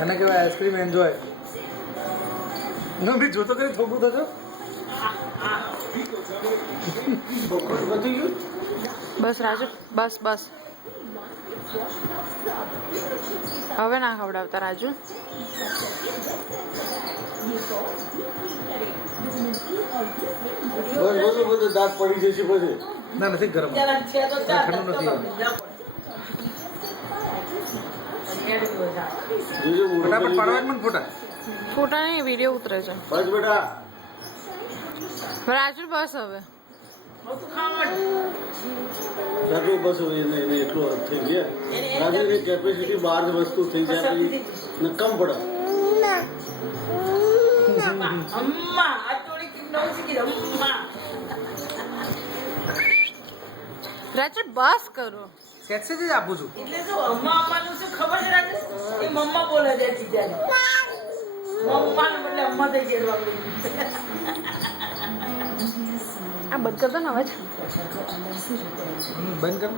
એને કહેવાય ice cream enjoy. હું બી જોતો કરી થોડું થજો. બસ રાજુ, બસ બસ. હવે ના ખવડાવતા રાજુ. બસ બધું દાંત પડી જશે પછી. ના નથી ગરમ, ઠંડુ નથી. ફટાફટ પાડવા જ મને ફોટા. ફોટા નહીં, વિડીયો ઉતરે છે. બસ બેટા. રાજુ બસ હવે. રાજુ બસ એને એટલું થઈ ગયા. રાજુની કેપેસિટી 12 વસ્તુ થઈ જાય ને કમ પડે. રાજુ બસ કરો. સેક્સી જ આપું છું. એટલે જો અમ્મા અમ્માનું શું ખબર છે રાજુ? એ મમ્મા બોલે છે સીધા. મમ્માને બદલે અમ્મા થઈ ગયા. આ બંધ કરતો ને અવાજ. બંધ કર.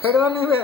ખેડવાની બે